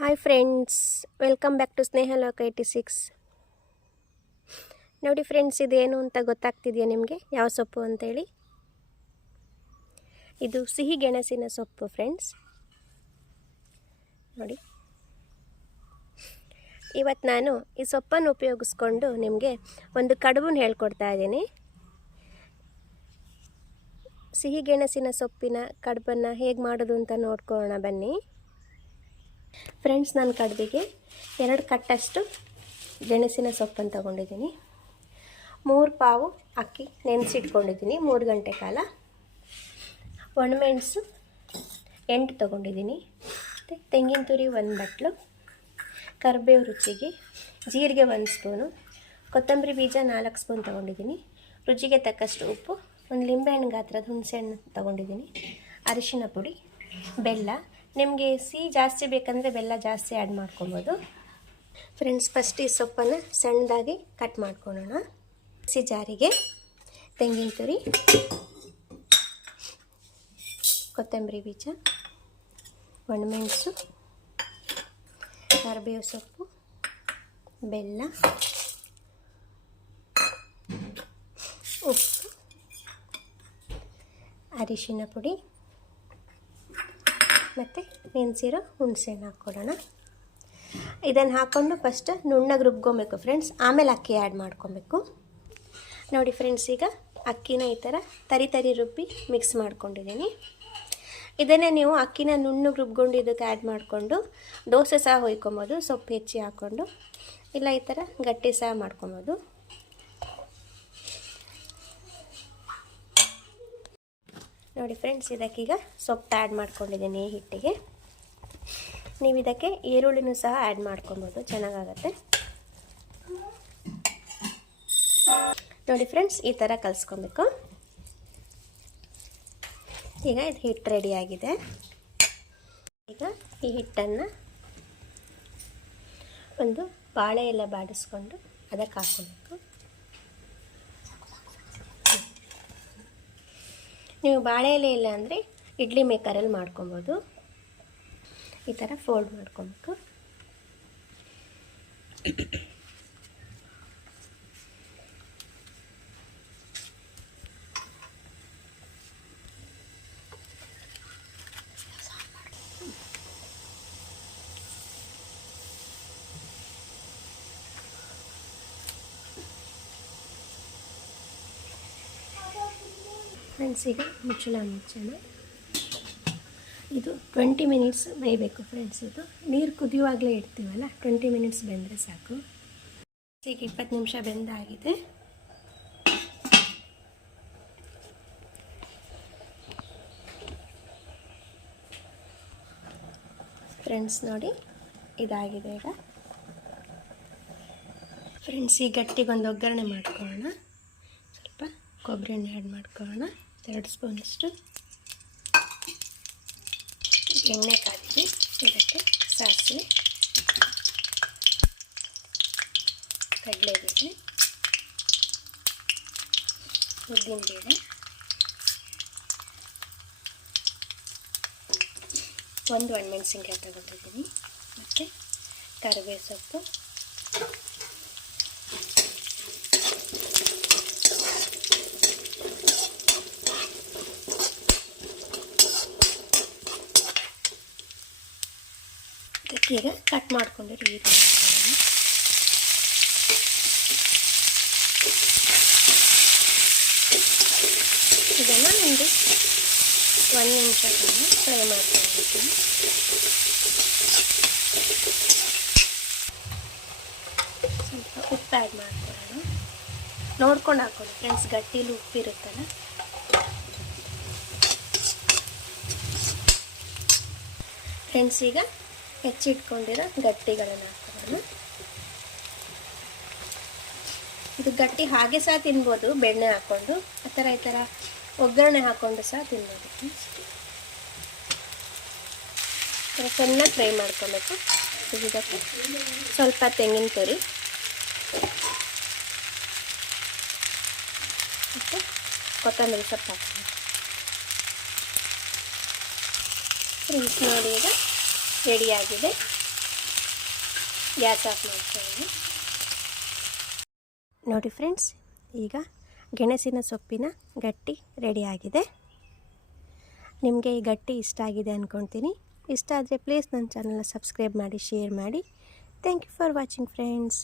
Hi friends, welcome back to Snehaloka 86. ನೋಡಿ friends, ಇದೇನು ಅಂತ ಗೊತ್ತಾಗ್ತಿದೆಯಾ ನಿಮಗೆ? ಯಾವ ಸೊಪ್ಪು ಅಂತೇಳಿ? ಇದು ಸಿಹಿ ಗೆಣಸಿನ ಸೊಪ್ಪು ಫ್ರೆಂಡ್ಸ್. ನೋಡಿ, ಇವತ್ತು ನಾನು ಈ ಸೊಪ್ಪನ್ನು ಉಪಯೋಗಿಸ್ಕೊಂಡು ನಿಮಗೆ ಒಂದು ಕಡುಬನ್ನು ಹೇಳ್ಕೊಡ್ತಾ ಇದ್ದೀನಿ. ಸಿಹಿ ಗೆಣಸಿನ ಸೊಪ್ಪಿನ ಕಡುಬನ್ನು ಹೇಗೆ ಮಾಡೋದು ಅಂತ ನೋಡ್ಕೊಳ್ಳೋಣ ಬನ್ನಿ ಫ್ರೆಂಡ್ಸ್. ನಾನು ಕಡುಬಿಗೆ 2 ಕಟ್ಟಷ್ಟು ಗೆಣಸಿನ ಸೊಪ್ಪನ್ನು ತಗೊಂಡಿದ್ದೀನಿ. 3 ಪಾವು ಅಕ್ಕಿ ನೆನೆಸಿಟ್ಕೊಂಡಿದ್ದೀನಿ 3 ಗಂಟೆ ಕಾಲ. ಒಣಮೆಣಸು 8 ತಗೊಂಡಿದ್ದೀನಿ. ಮತ್ತು ತೆಂಗಿನ ತುರಿ 1 ಬಟ್ಲು, ಕರಿಬೇವು ರುಚಿಗೆ, ಜೀರಿಗೆ 1 ಸ್ಪೂನು, ಕೊತ್ತಂಬರಿ ಬೀಜ 4 ಸ್ಪೂನ್ ತಗೊಂಡಿದ್ದೀನಿ, ರುಚಿಗೆ ತಕ್ಕಷ್ಟು ಉಪ್ಪು, 1 ಲಿಂಬೆಹಣ್ಣು ಗಾತ್ರದ ಹುಣಸೆಹಣ್ಣು ತಗೊಂಡಿದ್ದೀನಿ, ಅರಿಶಿನ ಪುಡಿ, ಬೆಲ್ಲ. ನಿಮಗೆ ಸಿಹಿ ಜಾಸ್ತಿ ಬೇಕಂದರೆ ಬೆಲ್ಲ ಜಾಸ್ತಿ ಆ್ಯಡ್ ಮಾಡ್ಕೊಬೋದು ಫ್ರೆಂಡ್ಸ್. ಫಸ್ಟ್ ಈ ಸೊಪ್ಪನ್ನು ಸಣ್ಣದಾಗಿ ಕಟ್ ಮಾಡ್ಕೊಳ್ಳೋಣ. ಮಿಕ್ಸಿ ಜಾರಿಗೆ ತೆಂಗಿನ ತುರಿ, ಕೊತ್ತಂಬರಿ ಬೀಜ, ಒಣಮೆಣಸು, ಕರಿಬೇವು ಸೊಪ್ಪು, ಬೆಲ್ಲ, ಉಪ್ಪು, ಅರಿಶಿನ ಪುಡಿ ಮತ್ತು ನೆನೆಸಿರೋ ಹುಣಸೆಹಣ್ಣು ಹಾಕ್ಕೊಳ್ಳೋಣ. ಇದನ್ನು ಹಾಕ್ಕೊಂಡು ಫಸ್ಟ್ ನುಣ್ಣಗೆ ರುಬ್ಕೊಬೇಕು ಫ್ರೆಂಡ್ಸ್, ಆಮೇಲೆ ಅಕ್ಕಿ ಆ್ಯಡ್ ಮಾಡ್ಕೊಬೇಕು. ನೋಡಿ ಫ್ರೆಂಡ್ಸ್, ಈಗ ಅಕ್ಕಿನ ಈ ಥರ ತರಿ ರುಬ್ಬಿ ಮಿಕ್ಸ್ ಮಾಡ್ಕೊಂಡಿದ್ದೀನಿ. ಇದನ್ನೇ ನೀವು ಅಕ್ಕಿನ ನುಣ್ಣಗೆ ರುಬ್ಕೊಂಡು ಇದಕ್ಕೆ ಆ್ಯಡ್ ಮಾಡಿಕೊಂಡು ದೋಸೆ ಸಹ ಹೊಯ್ಕೊಬೋದು, ಸೊಪ್ಪು ಹೆಚ್ಚಿ ಹಾಕ್ಕೊಂಡು. ಇಲ್ಲ ಈ ಥರ ಗಟ್ಟಿ ಸಹ ಮಾಡ್ಕೊಬೋದು. ನೋಡಿ ಫ್ರೆಂಡ್ಸ್, ಇದಕ್ಕೀಗ ಸೊಪ್ಪು ಆ್ಯಡ್ ಮಾಡ್ಕೊಂಡಿದ್ದೀನಿ ಈ ಹಿಟ್ಟಿಗೆ. ನೀವು ಇದಕ್ಕೆ ಈರುಳ್ಳಿನೂ ಸಹ ಆ್ಯಡ್ ಮಾಡ್ಕೊಬೋದು, ಚೆನ್ನಾಗಾಗತ್ತೆ. ನೋಡಿ ಫ್ರೆಂಡ್ಸ್, ಈ ಥರ ಕಲಿಸ್ಕೊಬೇಕು. ಈಗ ಇದು ಹಿಟ್ಟು ರೆಡಿಯಾಗಿದೆ. ಈಗ ಈ ಹಿಟ್ಟನ್ನು ಒಂದು ಬಾಳೆ ಎಲೆ ಬಾಡಿಸ್ಕೊಂಡು ಅದಕ್ಕೆ ಹಾಕ್ಕೊಬೇಕು. ನೀವು ಬಾಳೆ ಎಲೆ ಇಲ್ಲ ಅಂದರೆ ಇಡ್ಲಿ ಮೇಕರಲ್ಲಿ ಮಾಡ್ಕೊಬೋದು. ಈ ಥರ ಫೋಲ್ಡ್ ಮಾಡ್ಕೊಬೇಕು. ಫ್ರೆಂಡ್ಸ್, ಈಗ ಮುಚ್ಚೋಣ. ಇದು 20 ಮಿನಿಟ್ಸ್ ಬೇಯಬೇಕು ಫ್ರೆಂಡ್ಸ್. ಇದು ನೀರು ಕುದಿಯುವಾಗಲೇ ಇಡ್ತೀವಲ್ಲ, 20 ಮಿನಿಟ್ಸ್ ಬೆಂದರೆ ಸಾಕು. ಈಗ 20 ನಿಮಿಷ ಬೆಂದಾಗಿದೆ. ಫ್ರೆಂಡ್ಸ್ ನೋಡಿ, ಇದಾಗಿದೆ ಈಗ. ಫ್ರೆಂಡ್ಸ್, ಈ ಗಟ್ಟಿಗೊಂದು ಒಗ್ಗರಣೆ ಮಾಡ್ಕೊಳ್ಳೋಣ. ಸ್ವಲ್ಪ ಕೊಬ್ಬರಿ ಎಣ್ಣೆ ಆ್ಯಡ್ ಮಾಡ್ಕೊಳ್ಳೋಣ, 2 ಸ್ಪೂನಷ್ಟು. ಎಣ್ಣೆ ಕಾದಿದೆ, ಇದಕ್ಕೆ ಸಾಸಿವೆ, ಕಡಲೆಬೇಳೆ, ಉದ್ದಿನಬೇಳೆ, ಒಂದು ಒಣಮೆಣಸಿನ್ಕಾಯಿ ತಗೊಂಡಿದ್ದೀನಿ, ಮತ್ತು ಕರಿಬೇವು ಸೊಪ್ಪು, ಈಗ ಕಟ್ ಮಾಡ್ಕೊಂಡಿರೋ ಈರುಳ್ಳಿ ಹಾಕೋಣ. ಇದನ್ನು ಒಂದು 1 ನಿಮಿಷ ಫ್ರೈ ಮಾಡ್ಕೊಂಡಿದ್ದೀನಿ. ಸ್ವಲ್ಪ ಉಪ್ಪು ಆ್ಯಡ್ ಮಾಡ್ಕೊಳ್ಳೋಣ. ನೋಡ್ಕೊಂಡು ಹಾಕೊಳ್ಳಿ ಫ್ರೆಂಡ್ಸ್, ಗಟ್ಟಿಲಿ ಉಪ್ಪಿರುತ್ತಲ್ಲ. ಫ್ರೆಂಡ್ಸ್, ಈಗ ಹೆಚ್ಚಿಟ್ಕೊಂಡಿರೋ ಗಟ್ಟಿಗಳನ್ನು ಹಾಕೋಣ. ಇದು ಗಟ್ಟಿ ಹಾಗೆ ಸಹ ತಿನ್ಬೋದು, ಬೆಣ್ಣೆ ಹಾಕ್ಕೊಂಡು. ಈ ಥರ ಒಗ್ಗರಣೆ ಹಾಕ್ಕೊಂಡು ಸಹ ತಿನ್ಬೋದು. ಚೆನ್ನಾಗಿ ಫ್ರೈ ಮಾಡ್ಕೊಬೇಕು. ಇದಕ್ಕೆ ಸ್ವಲ್ಪ ತೆಂಗಿನ ತುರಿ ಮತ್ತು ಕೊತ್ತಂಬರಿ ಸೊಪ್ಪು ಹಾಕ್ತೀನಿ. ಫ್ರೆಂಡ್ಸ್ ನೋಡಿ, ಈಗ ರೆಡಿಯಾಗಿದೆ. ಗ್ಯಾಸ್ ಆಫ್ ಮಾಡ್ತೀನಿ. ನೋಡಿ ಫ್ರೆಂಡ್ಸ್, ಈಗ ಗೆಣಸಿನ ಸೊಪ್ಪಿನ ಗಟ್ಟಿ ರೆಡಿಯಾಗಿದೆ. ನಿಮಗೆ ಈ ಗಟ್ಟಿ ಇಷ್ಟ ಆಗಿದೆ ಅಂದ್ಕೊಳ್ತೀನಿ. ಇಷ್ಟ ಆದರೆ ಪ್ಲೀಸ್ ನನ್ನ ಚಾನಲ್ನ ಸಬ್ಸ್ಕ್ರೈಬ್ ಮಾಡಿ, ಶೇರ್ ಮಾಡಿ. Thank you for watching friends.